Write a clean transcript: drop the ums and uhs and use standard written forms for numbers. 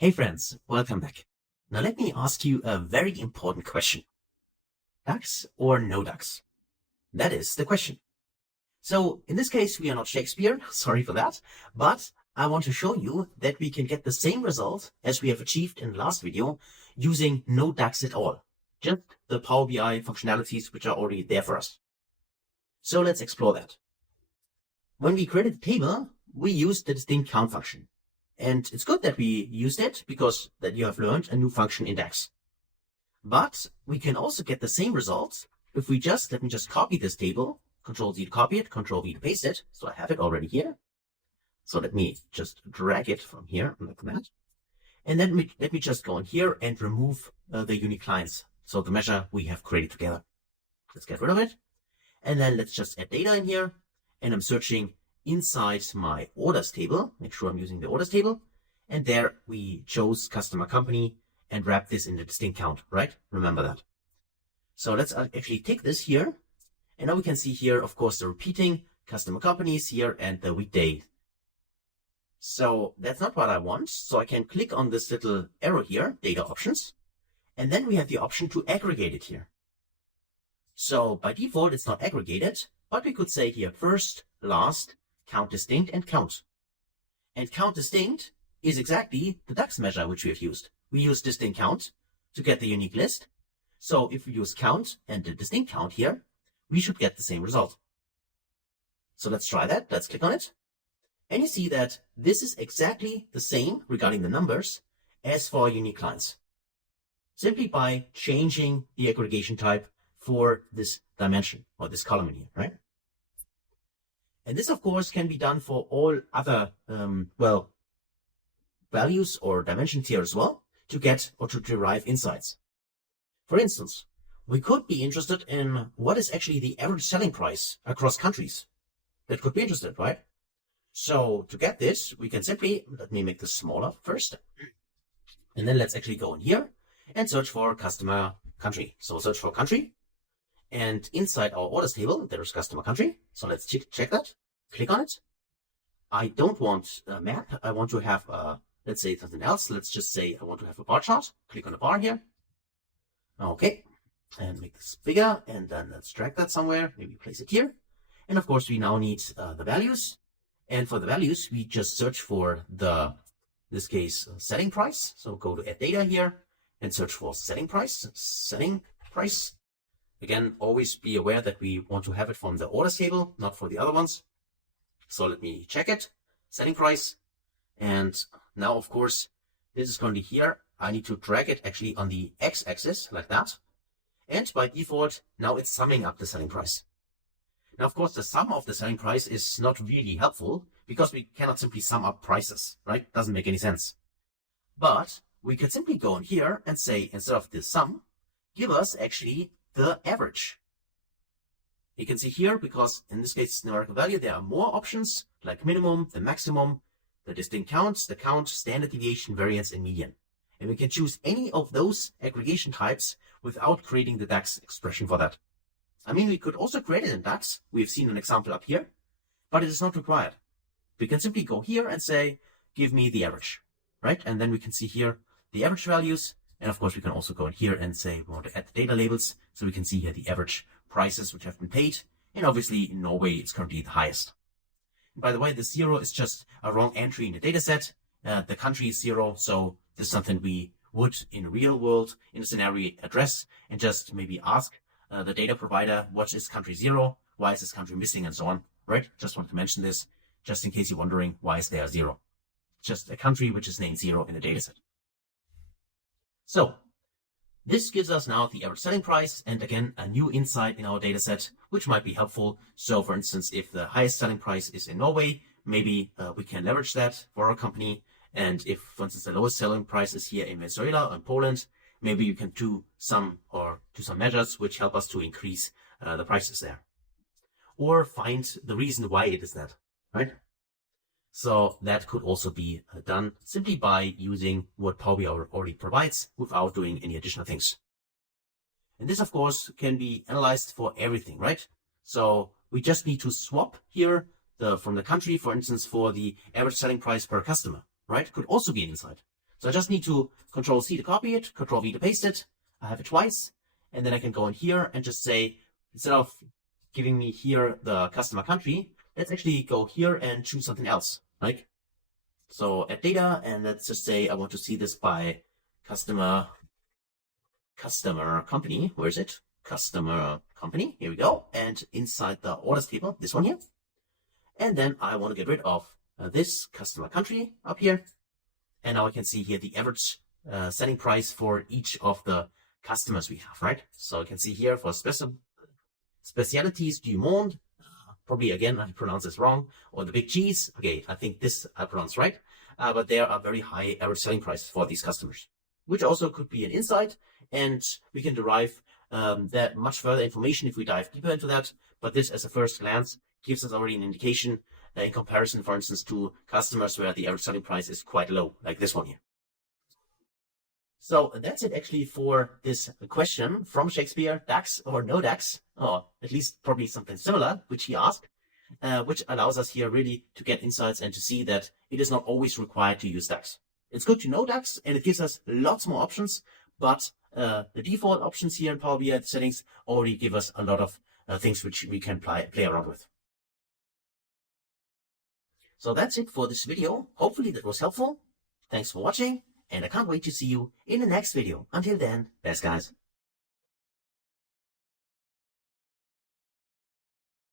Hey friends, welcome back. Now let me ask you a very important question. DAX or no DAX? That is the question. So in this case, we are not Shakespeare, sorry for that, but I want to show you that we can get the same result as we have achieved in the last video using no DAX at all. Just the Power BI functionalities which are already there for us. So let's explore that. When we created the table, we used the distinct count function. And it's good that we used it because that you have learned a new function in DAX. But we can also get the same results if we let me just copy this table, Control Z to copy it, Control V to paste it. So I have it already here. So let me just drag it from here like that. And then let me just go in here and remove the unique lines. So the measure we have created together. Let's get rid of it. And then let's just add data in here. And I'm searching inside my orders table, make sure I'm using the orders table, and there we chose customer company and wrap this in the distinct count, right? Remember that. So let's actually take this here, and now we can see here, of course, the repeating customer companies here and the weekday. So that's not what I want. So I can click on this little arrow here, data options, and then we have the option to aggregate it here. So by default, it's not aggregated, but we could say here first, last, count distinct, and count. And count distinct is exactly the DAX measure which we have used. We use distinct count to get the unique list. So if we use count and the distinct count here, we should get the same result. So let's try that. Let's click on it. And you see that this is exactly the same regarding the numbers as for our unique lines. Simply by changing the aggregation type for this dimension or this column in here, right? And this, of course, can be done for all other, values or dimensions here as well to get or to derive insights. For instance, we could be interested in what is actually the average selling price across countries. That could be interesting, right? So to get this, we can simply, let me make this smaller first. And then let's actually go in here and search for customer country. So search for country. And inside our orders table, there is customer country. So let's check that. Click on it. I don't want a map. I want to have, let's say something else. Let's just say I want to have a bar chart. Click on the bar here. Okay. And make this bigger. And then let's drag that somewhere. Maybe place it here. And of course, we now need the values. And for the values, we just search for in this case, setting price. So go to add data here and search for setting price. Again, always be aware that we want to have it from the orders table, not for the other ones. So let me check it, setting price. And now, of course, this is going to be here. I need to drag it actually on the x-axis like that. And by default, now it's summing up the selling price. Now, of course, the sum of the selling price is not really helpful because we cannot simply sum up prices, right? Doesn't make any sense. But we could simply go in here and say, instead of the sum, give us actually the average. You can see here, because in this case, numerical value, there are more options like minimum, the maximum, the distinct counts, the count, standard deviation, variance, and median. And we can choose any of those aggregation types without creating the DAX expression for that. I mean, we could also create it in DAX. We've seen an example up here, but it is not required. We can simply go here and say, give me the average, right? And then we can see here the average values. And of course, we can also go in here and say we want to add the data labels. So we can see here the average prices which have been paid. And obviously in Norway, it's currently the highest. And by the way, the 0 is just a wrong entry in the data set. The country is 0. So this is something we would in real world in a scenario address and just maybe ask the data provider, what is country 0? Why is this country missing and so on, right? Just want to mention this just in case you're wondering why is there 0? Just a country which is named 0 in the data set. So this gives us now the average selling price and again, a new insight in our data set, which might be helpful. So for instance, if the highest selling price is in Norway, maybe we can leverage that for our company. And if, for instance, the lowest selling price is here in Venezuela or in Poland, maybe you can do some measures which help us to increase the prices there. Or find the reason why it is that, right? So that could also be done simply by using what Power BI already provides without doing any additional things. And this, of course, can be analyzed for everything, right? So we just need to swap here from the country, for instance, for the average selling price per customer, right? Could also be an insight. So I just need to Control C to copy it, Control V to paste it. I have it twice. And then I can go in here and just say, instead of giving me here the customer country, let's actually go here and choose something else. Like, so add data, and let's just say I want to see this by customer company. Where is it? Customer company. Here we go. And inside the orders table, this one here. And then I want to get rid of this customer country up here. And now I can see here the average selling price for each of the customers we have, right? So I can see here for specialties du monde, probably again I pronounce this wrong, or the big cheese. Okay, I think this I pronounce right, but there are very high average selling prices for these customers, which also could be an insight, and we can derive that much further information if we dive deeper into that. But this, as a first glance, gives us already an indication in comparison, for instance, to customers where the average selling price is quite low, like this one here. So that's it actually for this question from Shakespeare, DAX or no DAX, or at least probably something similar, which he asked, which allows us here really to get insights and to see that it is not always required to use DAX. It's good to know DAX, and it gives us lots more options, but the default options here in Power BI settings already give us a lot of things which we can play around with. So that's it for this video. Hopefully that was helpful. Thanks for watching, and I can't wait to see you in the next video. Until then, best guys.